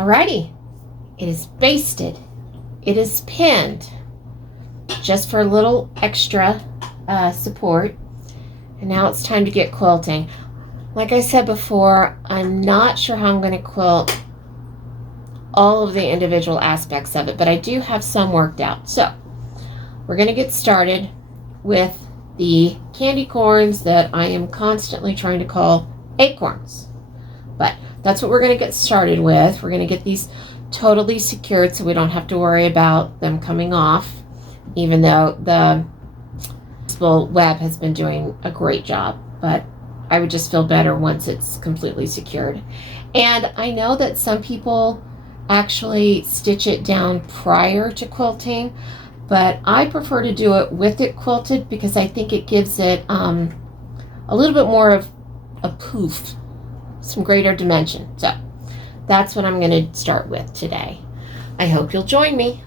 Alrighty, it is basted, it is pinned, just for a little extra support. And now it's time to get quilting. Like I said before, I'm not sure how I'm going to quilt all of the individual aspects of it, but I do have some worked out. So we're going to get started with the candy corns that I am constantly trying to call acorns. But that's what we're going to get started with. We're going to get these totally secured so we don't have to worry about them coming off, even though the web has been doing a great job. But I would just feel better once it's completely secured. And I know that some people actually stitch it down prior to quilting, but I prefer to do it with it quilted because I think it gives it a little bit more of a poof, some greater dimension. So that's what I'm going to start with today. I hope you'll join me.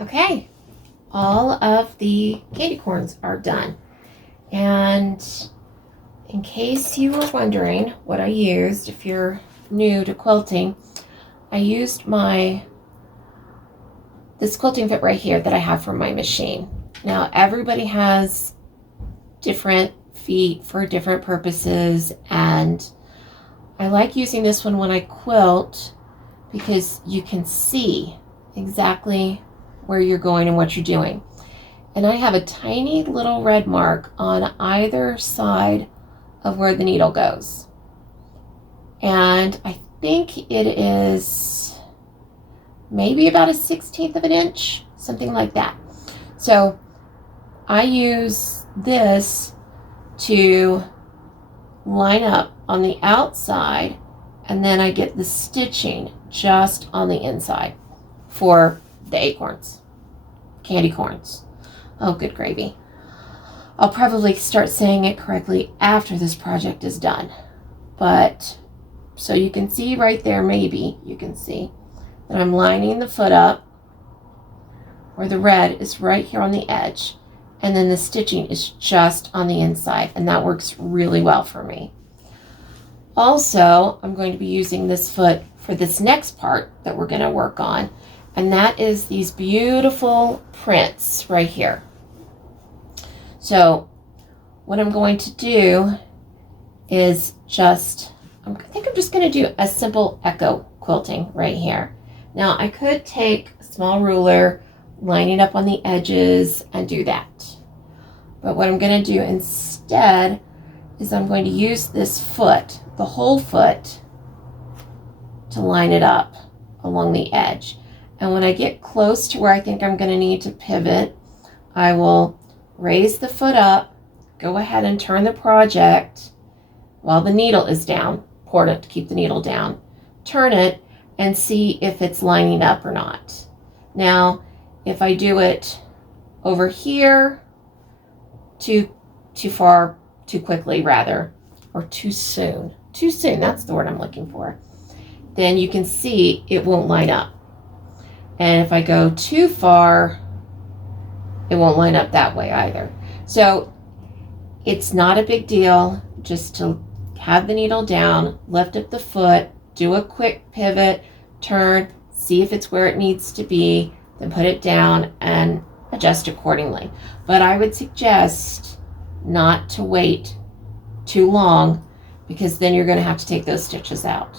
Okay, all of the candy corns are done. And in case you were wondering what I used, if you're new to quilting, I used this quilting bit right here that I have from my machine. Now, everybody has different feet for different purposes, and I like using this one when I quilt because you can see exactly where you're going and what you're doing. And I have a tiny little red mark on either side of where the needle goes. And I think it is maybe about 1/16 of an inch, something like that. So I use this to line up on the outside, and then I get the stitching just on the inside for the acorns, candy corns. Oh, good gravy. I'll probably start saying it correctly after this project is done. But, so you can see right there, maybe you can see that I'm lining the foot up where the red is right here on the edge. And then the stitching is just on the inside, and that works really well for me. Also, I'm going to be using this foot for this next part that we're going to work on. And that is these beautiful prints right here. So what I'm going to do is I think I'm just going to do a simple echo quilting right here. Now I could take a small ruler, line it up on the edges and do that. But what I'm going to do instead is I'm going to use this foot, the whole foot, to line it up along the edge. And when I get close to where I think I'm going to need to pivot, I will raise the foot up, go ahead and turn the project while the needle is down. Important to keep the needle down. Turn it and see if it's lining up or not. Now, if I do it over here too quickly rather, or too soon, that's the word I'm looking for, then you can see it won't line up. And if I go too far, it won't line up that way either. So it's not a big deal just to have the needle down, lift up the foot, do a quick pivot, turn, see if it's where it needs to be, then put it down and adjust accordingly. But I would suggest not to wait too long, because then you're going to have to take those stitches out,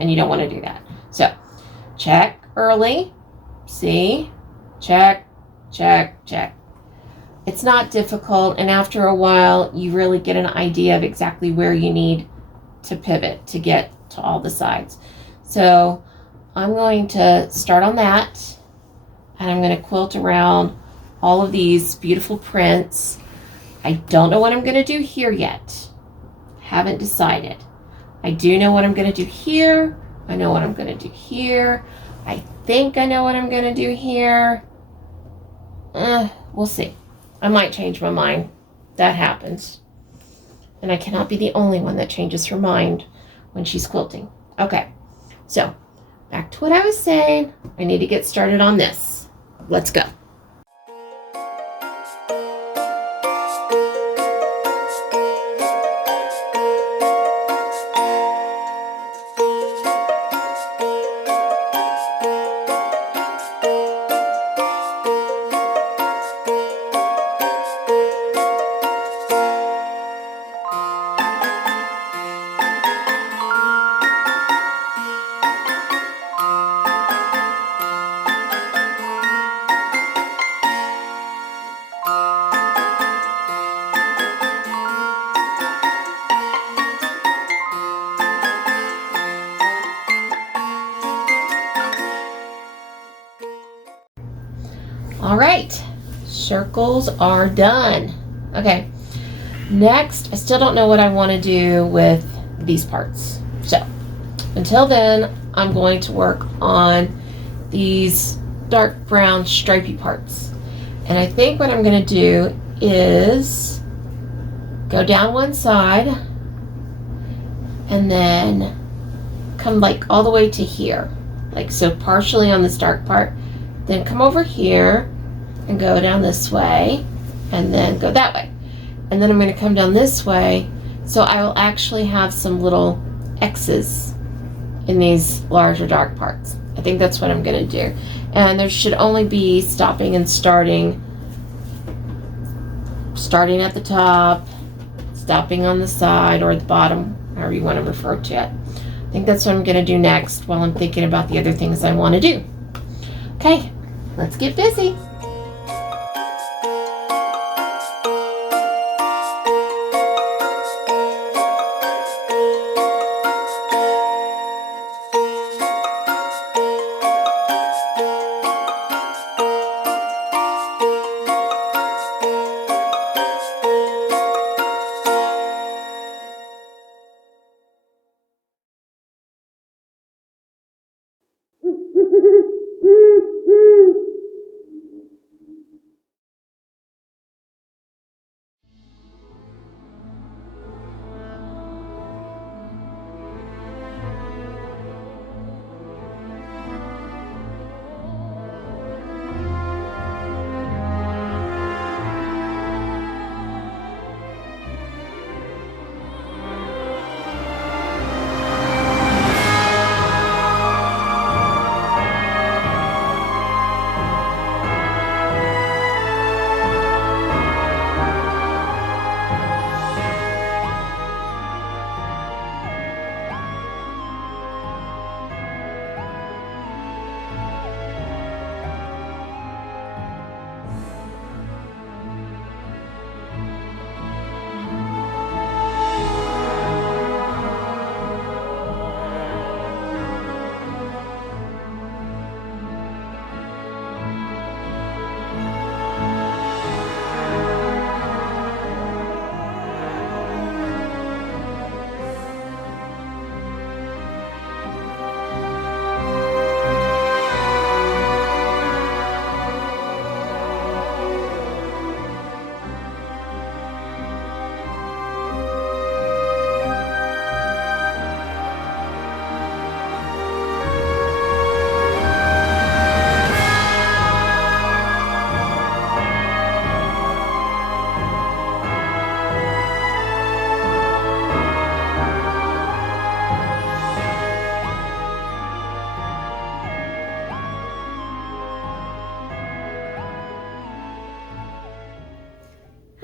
and you don't want to do that. So check early. See, check, check, check. It's not difficult, and after a while you really get an idea of exactly where you need to pivot to get to all the sides. So I'm going to start on that, and I'm going to quilt around all of these beautiful prints. I don't know what I'm going to do here yet. Haven't decided. I do know what I'm going to do here. I know what I'm going to do here. I think I know what I'm going to do here. We'll see. I might change my mind. That happens. And I cannot be the only one that changes her mind when she's quilting. Okay, so back to what I was saying. I need to get started on this. Let's go. All right, circles are done. Okay, next, I still don't know what I want to do with these parts. So until then, I'm going to work on these dark brown stripy parts. And I think what I'm going to do is go down one side and then come like all the way to here. Like so, partially on this dark part, then come over here and go down this way and then go that way. And then I'm going to come down this way, so I will actually have some little X's in these larger dark parts. I think that's what I'm going to do. And there should only be stopping and starting at the top, stopping on the side or the bottom, however you want to refer to it. I think that's what I'm going to do next while I'm thinking about the other things I want to do. Okay, let's get busy.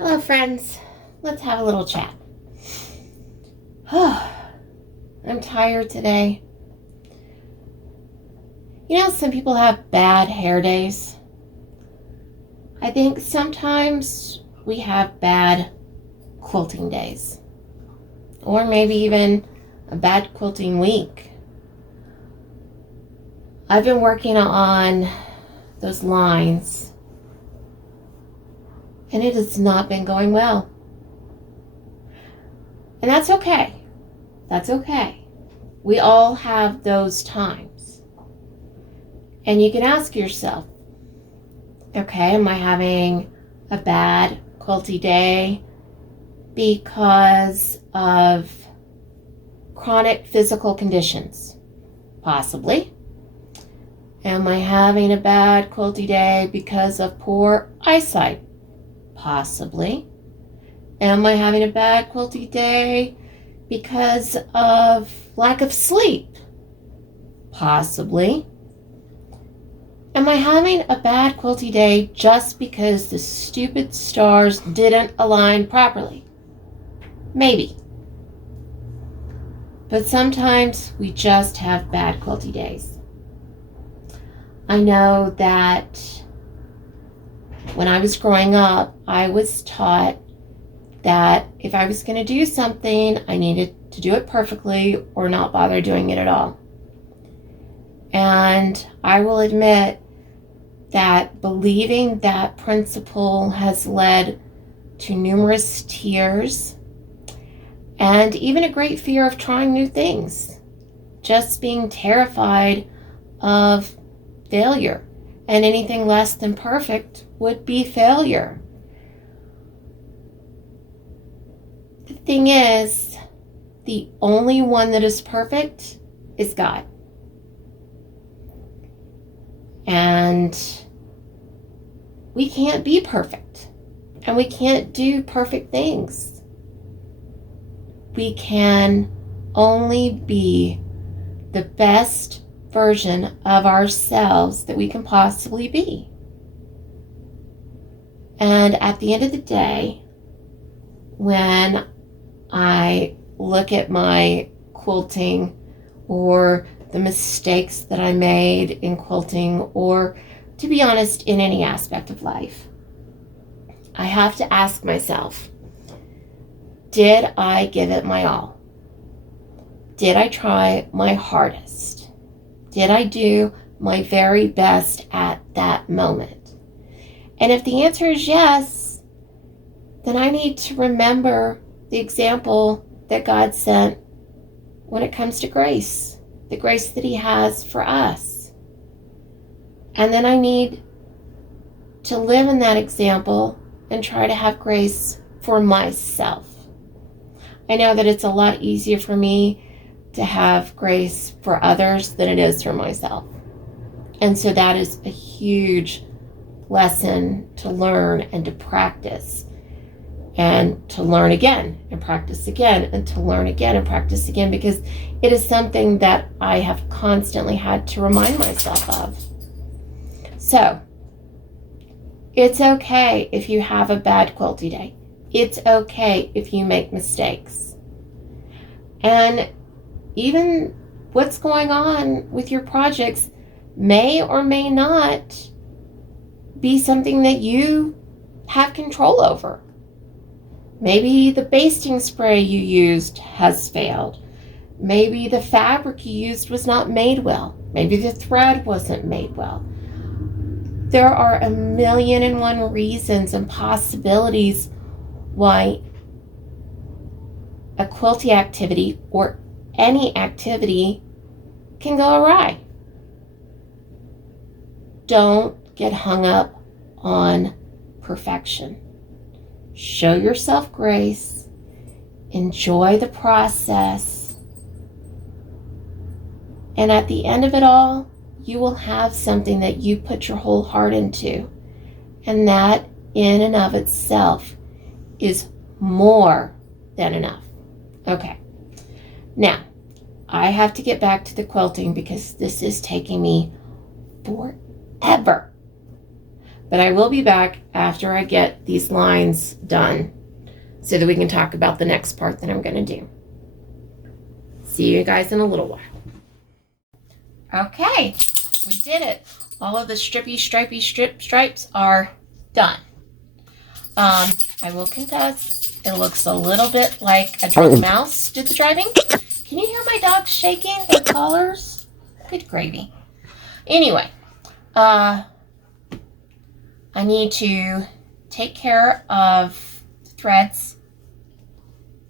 Hello friends, let's have a little chat. I'm tired today. You know, some people have bad hair days. I think sometimes we have bad quilting days. Or maybe even a bad quilting week. I've been working on those lines, and it has not been going well. And that's okay. That's okay. We all have those times. And you can ask yourself, okay, am I having a bad quilty day because of chronic physical conditions? Possibly. Am I having a bad quilty day because of poor eyesight? Possibly. Am I having a bad quilty day because of lack of sleep? Possibly. Am I having a bad quilty day just because the stupid stars didn't align properly? Maybe. But sometimes we just have bad quilty days. I know that when I was growing up, I was taught that if I was going to do something, I needed to do it perfectly or not bother doing it at all. And I will admit that believing that principle has led to numerous tears and even a great fear of trying new things. Just being terrified of failure, and anything less than perfect would be failure. The thing is, the only one that is perfect is God. And we can't be perfect, and we can't do perfect things. We can only be the best version of ourselves that we can possibly be. And at the end of the day, when I look at my quilting or the mistakes that I made in quilting, or to be honest, in any aspect of life, I have to ask myself, did I give it my all? Did I try my hardest? Did I do my very best at that moment? And if the answer is yes, then I need to remember the example that God sent when it comes to grace, the grace that He has for us. And then I need to live in that example and try to have grace for myself. I know that it's a lot easier for me to have grace for others than it is for myself. And so that is a huge lesson to learn and to practice, and to learn again and practice again, and to learn again and practice again, because it is something that I have constantly had to remind myself of. So it's okay if you have a bad quilty day. It's okay if you make mistakes. And even what's going on with your projects may or may not be something that you have control over. Maybe the basting spray you used has failed. Maybe the fabric you used was not made well. Maybe the thread wasn't made well. There are a million and one reasons and possibilities why a quilty activity or any activity can go awry. Don't get hung up on perfection. Show yourself grace. Enjoy the process. And at the end of it all, you will have something that you put your whole heart into. And that in and of itself is more than enough. Okay. Now, I have to get back to the quilting because this is taking me forever. But I will be back after I get these lines done so that we can talk about the next part that I'm going to do. See you guys in a little while. Okay, we did it. All of the stripy stripes are done. I will confess, it looks a little bit like a drunk mouse did the driving. Can you hear my dogs shaking their collars? Good gravy. Anyway, I need to take care of threads,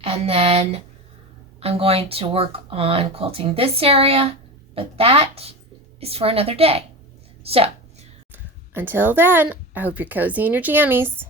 and then I'm going to work on quilting this area, but that is for another day. So, until then, I hope you're cozy in your jammies.